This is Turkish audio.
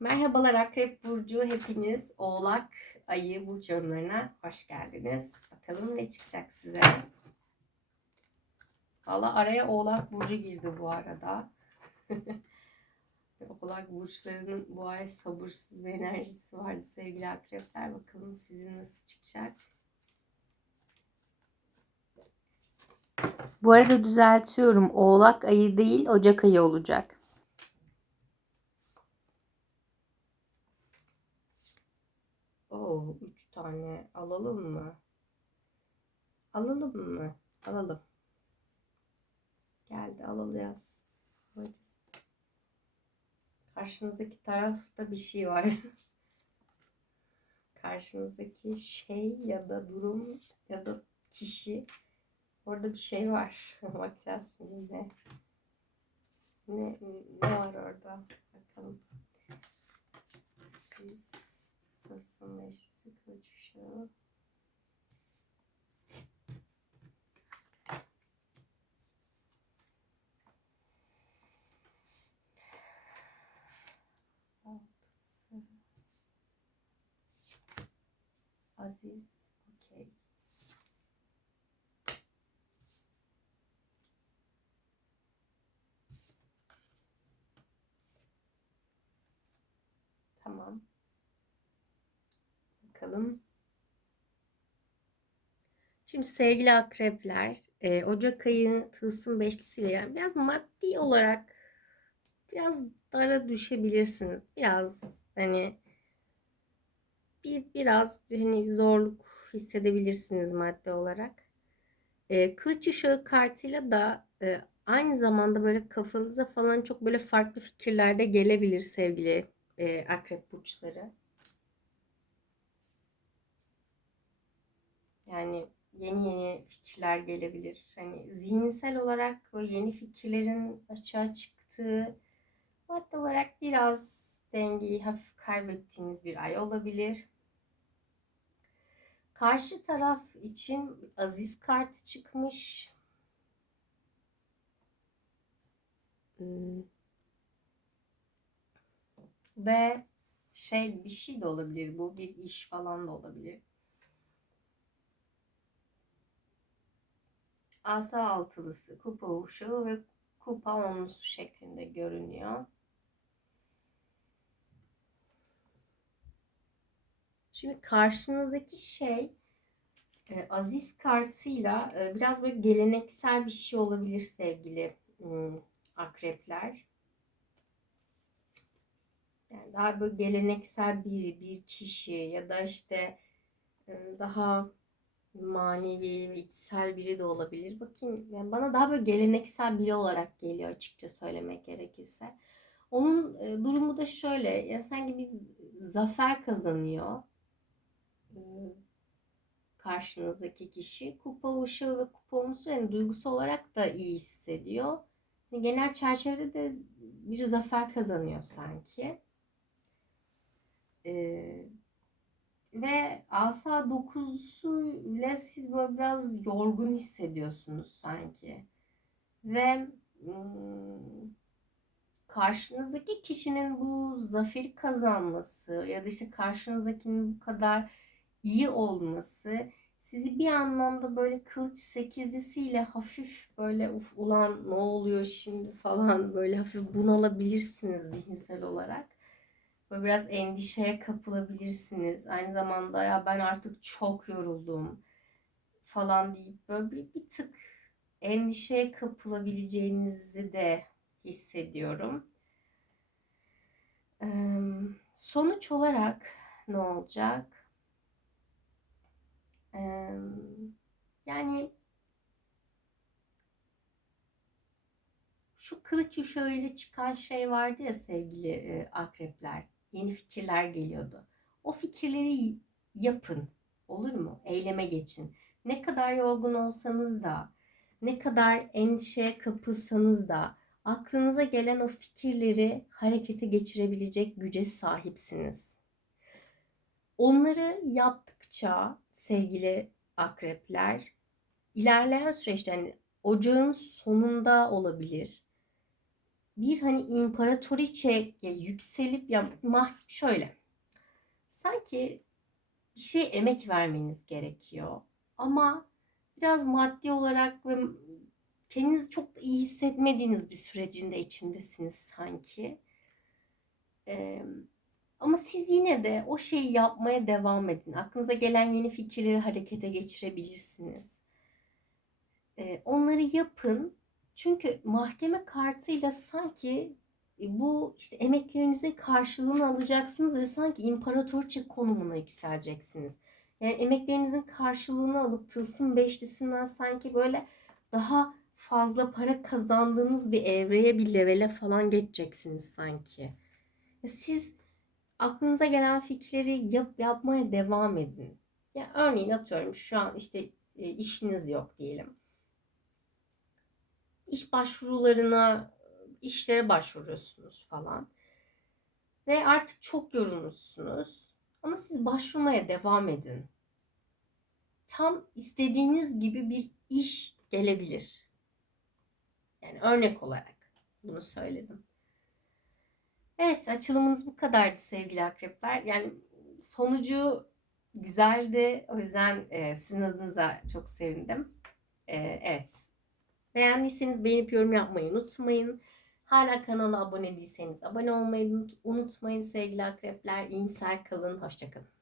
Merhabalar Akrep Burcu. Hepiniz Oğlak Ayı Burç yorumlarına hoş geldiniz. Bakalım ne çıkacak size. Valla araya Oğlak Burcu girdi bu arada. Oğlak Burçlarının bu ay sabırsız bir enerjisi vardı sevgili akrepler. Bakalım sizin nasıl çıkacak. Bu arada düzeltiyorum. Oğlak ayı değil Ocak ayı olacak. Tane alalım mı? Alalım mı? Alalım. Geldi alacağız. Alacağız. Karşınızdaki tarafta bir şey var. Karşınızdaki şey ya da durum ya da kişi orada bir şey var. Bakacağız şimdi ne. Ne, ne var orada? Bakalım. Siz Tılsım beşlisi kılıç uşağı. Altısı. Aziz. Okey. Tamam. Bakalım. Şimdi sevgili akrepler, e, Ocak ayı tılsım beşlisiyle yani biraz maddi olarak biraz dara düşebilirsiniz. Biraz hani bir biraz hani zorluk hissedebilirsiniz maddi olarak. E, kılıç uşağı kartıyla da e, aynı zamanda böyle kafanıza falan çok böyle farklı fikirlerde gelebilir sevgili e, akrep burçları. Yani yeni yeni fikirler gelebilir. Hani zihinsel olarak böyle yeni fikirlerin açığa çıktığı, madde olarak biraz dengeyi hafif kaybettiğiniz bir ay olabilir. Karşı taraf için aziz kartı çıkmış. Hmm. Ve şey bir şey de olabilir bu bir iş falan da olabilir. Asa altılısı, kupa uşağı ve kupa onlusu şeklinde görünüyor. Şimdi karşınızdaki şey e, Aziz kartıyla e, biraz böyle geleneksel bir şey olabilir sevgili hmm, akrepler. Yani daha böyle geleneksel biri, bir kişi ya da işte daha manevi ve içsel biri de olabilir. Bakayım yani bana daha böyle geleneksel biri olarak geliyor açıkça söylemek gerekirse. Onun e, durumu da şöyle ya sanki bir zafer kazanıyor. E, karşınızdaki kişi kupa ışığı ve kupa olması yani duygusal olarak da iyi hissediyor. Yani genel çerçevede de bir zafer kazanıyor sanki. Ee, ve asa 9'u ile siz böyle biraz yorgun hissediyorsunuz sanki. Ve karşınızdaki kişinin bu zaferi kazanması ya da işte karşınızdakinin bu kadar iyi olması sizi bir anlamda böyle kılıç sekizlisiyle hafif böyle uf ulan ne oluyor şimdi falan böyle hafif bunalabilirsiniz zihinsel olarak. Böyle biraz endişeye kapılabilirsiniz. Aynı zamanda ya ben artık çok yoruldum falan deyip böyle bir, bir tık endişeye kapılabileceğinizi de hissediyorum. Ee, sonuç olarak ne olacak? Ee, yani şu kılıç uşağıyla çıkan şey vardı ya sevgili e, akrepler yeni fikirler geliyordu. O fikirleri yapın. Olur mu? Eyleme geçin. Ne kadar yorgun olsanız da, ne kadar endişeye kapılsanız da aklınıza gelen o fikirleri harekete geçirebilecek güce sahipsiniz. Onları yaptıkça sevgili akrepler ilerleyen süreçte yani ocağın sonunda olabilir bir hani imparatoriçe yükselip ya mah şöyle sanki bir şey emek vermeniz gerekiyor ama biraz maddi olarak ve kendinizi çok iyi hissetmediğiniz bir sürecin de içindesiniz sanki. Ee, ama siz yine de o şeyi yapmaya devam edin. Aklınıza gelen yeni fikirleri harekete geçirebilirsiniz. Ee, onları yapın. Çünkü mahkeme kartıyla sanki e, bu işte emeklerinizin karşılığını alacaksınız ve sanki imparatorçe konumuna yükseleceksiniz. Yani emeklerinizin karşılığını alıp tılsım beşlisinden sanki böyle daha fazla para kazandığınız bir evreye bir levele falan geçeceksiniz sanki. Siz aklınıza gelen fikirleri yap, yapmaya devam edin. Ya örneğin atıyorum şu an işte e, işiniz yok diyelim. İş başvurularına, işlere başvuruyorsunuz falan. Ve artık çok yorulmuşsunuz. Ama siz başvurmaya devam edin. Tam istediğiniz gibi bir iş gelebilir. Yani örnek olarak bunu söyledim. Evet açılımınız bu kadardı sevgili akrepler. Yani sonucu güzeldi. O yüzden e, sizin adınıza çok sevindim. E, evet. Beğendiyseniz beğenip yorum yapmayı unutmayın. Hala kanala abone değilseniz abone olmayı unutmayın sevgili akrepler. İyimser kalın. Hoşçakalın.